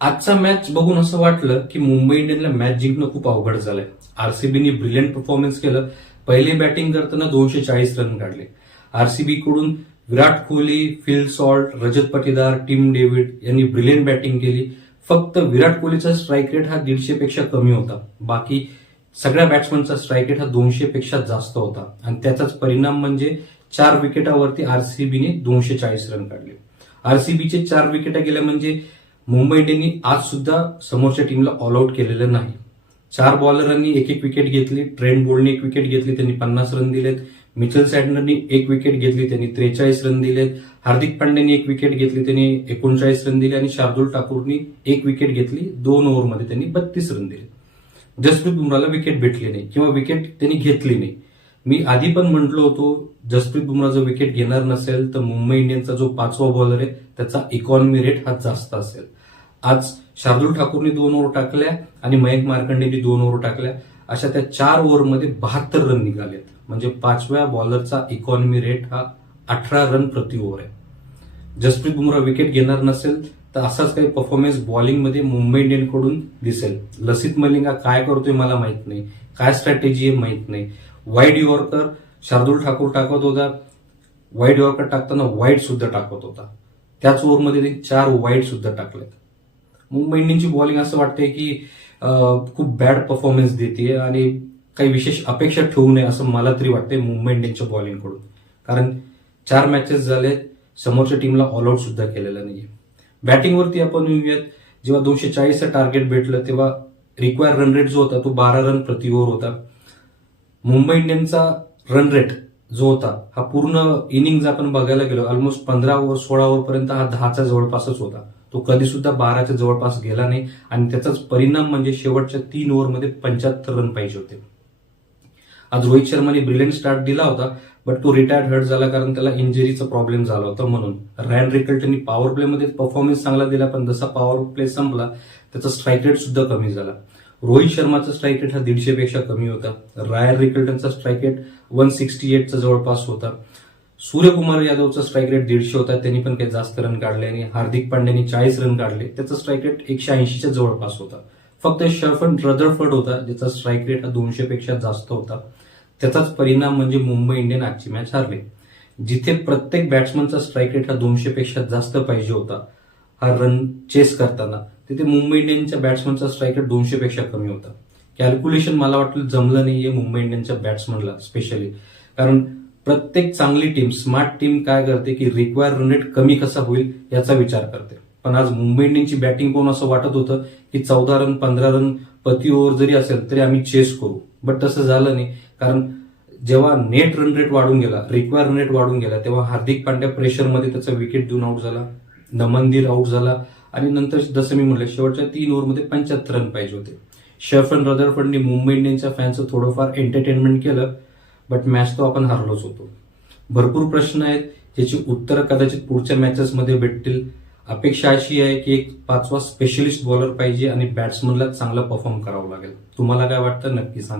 आजचा मॅच बघून असं वाटलं की मुंबई इंडियनला मॅच जिंकणं खूप अवघड झालंय. आरसीबीने ब्रिलियंट परफॉर्मन्स केलं. पहिले बॅटिंग करताना 240 रन काढले. आरसीबी कडून Virat Kohli, Phil Salt, Rajat Patidar, team David यांनी ब्रिलियंट बॅटिंग केली. फक्त विराट कोहलीचा स्ट्राईक रेट हा 150 पेक्षा कमी होता. बाकी सगळ्या बॅट्समनचा स्ट्राईक रेट हा 200 पेक्षा जास्त होता आणि त्याचाच परिणाम म्हणजे 4 विकेटावरती आरसीबीने 240 रन काढले. आरसीबीचे 4 विकेटा गेल्या म्हणजे मुंबई इंडियननी आज सुद्धा समोरच्या टीमला ऑल आउट केलेलं नाही. 4 बॉलरांनी एक एक विकेट घेतली. ट्रेंट बोल्टने एक विकेट घेतली, त्यांनी 50 रन दिलेत. मिचेल सॅटनरनी एक विकेट घेतली, त्यांनी 43 रन दिलेत. हार्दिक पांड्यानी एक विकेट घेतली, त्यांनी 39 रन दिले आणि शार्दुल ठाकूरनी एक विकेट घेतली. 2 ओव्हरमध्ये त्यांनी 32 रन दिले. जसप्रीत बुमराला विकेट भेटली नाही किंवा विकेट त्यांनी घेतली नाही. मी आधी पण म्हटलो होतो, जसप्रीत बुमरा जर विकेट घेणार नसेल तर मुंबई इंडियन्सचा जो 5वा बॉलर आहे त्याचा इकॉनॉमी रेट हा जास्त असेल. आज शार्दुल ठाकूरने 2 ओव्हर टाकल्या आणि मयंक मार्कंडेनी 2 ओव्हर टाकल्या. अशा त्या 4 ओव्हरमध्ये 72 रन निघालेत. म्हणजे 5व्या बॉलरचा इकॉनॉमी रेट हा 18 रन प्रति ओव्हर आहे. जसप्रीत बुमरा विकेट घेणार नसेल तर असाच काही परफॉर्मन्स बॉलिंगमध्ये मुंबई इंडियनकडून दिसेल. लसिथ मलिंगा काय करतोय मला माहित नाही, काय स्ट्रॅटेजी आहे माहित नाही. वाईड यॉर्कर शार्दुल ठाकूर टाकत होता, वाईड यॉर्कर टाकताना वाईड सुद्धा टाकत होता. त्याच ओव्हरमध्ये त्यांनी 4 वाईड सुद्धा टाकलेत. मुंबई इंडियनची बॉलिंग असं वाटतंय की खूप बॅड परफॉर्मन्स देते आणि काही विशेष अपेक्षा ठेवू नये असं मला तरी वाटतंय मुंबई इंडियनच्या बॉलिंगकडून. कारण 4 मॅचेस झाले, समोरच्या टीमला ऑल आउट सुद्धा केलेलं नाहीये. बॅटिंगवरती आपण येऊयात. जेव्हा 240चं टार्गेट भेटलं तेव्हा रिक्वायर रन रेट जो होता तो 12 रन प्रति ओव्हर होता. मुंबई इंडियनचा रन रेट जो होता हा पूर्ण इनिंग आपण बघायला गेलो ऑलमोस्ट 15 ओव्हर 16 ओव्हरपर्यंत हा 10च्या जवळपासच होता. तो कधी सुद्धा 12च्या जवळपास गेला नाही आणि त्याचाच परिणाम म्हणजे शेवटच्या 3 ओव्हरमध्ये 75 रन पाहिजे होते. आज रोहित शर्माने ब्रिलियंट स्टार्ट दिला होता, बट तो रिटायर्ड हर्ट झाला कारण त्याला इंजुरीचा प्रॉब्लेम झाला होता म्हणून. रायन रिकल्टननी पॉवर प्लेमध्ये परफॉर्मन्स चांगला दिला, पण जसा पॉवर प्ले संपला त्याचा स्ट्राईक रेट सुद्धा कमी झाला. रोहित शर्माचा स्ट्राईक रेट हा 150 पेक्षा कमी होता. रायन रिकल्टनचा स्ट्राईक रेट 168च्या जवळपास होता. सूर्यकुमार यादवचा स्ट्राईक रेट 150 होता, त्यांनी पण काही जास्त रन काढले आणि हार्दिक पांड्यानी 40 रन काढले, त्याचा स्ट्राईक रेट 180च्या जवळपास होता. फक्त शर्फन रदरफर्ड होता ज्याचा स्ट्राईक रेट हा 200 पेक्षा जास्त होता. त्याचाच परिणाम म्हणजे मुंबई इंडियन आजची मॅच हारले. जिथे प्रत्येक बॅट्समनचा स्ट्राईक रेट हा 200 पेक्षा जास्त पाहिजे होता हा रन चेस करताना, तिथे मुंबई इंडियनच्या बॅट्समनचा स्ट्राईक रेट 200 पेक्षा कमी होता. कॅल्क्युलेशन मला वाटलं जमलं नाहीये मुंबई इंडियनच्या बॅट्समनला स्पेशली. कारण प्रत्येक चांगली टीम, स्मार्ट टीम काय करते की रिक्वायर रन रेट कमी कसा होईल याचा विचार करते. पण आज मुंबई इंडियनची बॅटिंग पाहून असं वाटत होतं की 14 रन 15 रन प्रति ओव्हर जरी असेल तरी आम्ही चेस करू, बट तसं झालं नाही. कारण जेव्हा नेट रन रेट वाढून गेला, रिक्वायर रन रेट वाढून गेला, तेव्हा हार्दिक पांड्या प्रेशरमध्ये त्याचा विकेट देऊन आउट झाला, नमनदीर आउट झाला आणि नंतर जसं मी म्हटलं शेवटच्या 3 ओव्हरमध्ये 75 रन पाहिजे होते. शर्फन रदरफर्डनी मुंबई इंडियन्सच्या फॅन्सचं थोडंफार एंटरटेनमेंट केलं, बट मॅच तो आपण हारलोच होतो. भरपूर प्रश्न आहेत ज्याची उत्तरं कदाचित पुढच्या मॅचेसमध्ये भेटतील. अपेक्षा अशी आहे की एक 5वा स्पेशलिस्ट बॉलर पाहिजे आणि बॅट्समनला चांगला परफॉर्म करावं लागेल. तुम्हाला काय वाटतं नक्की सांगा.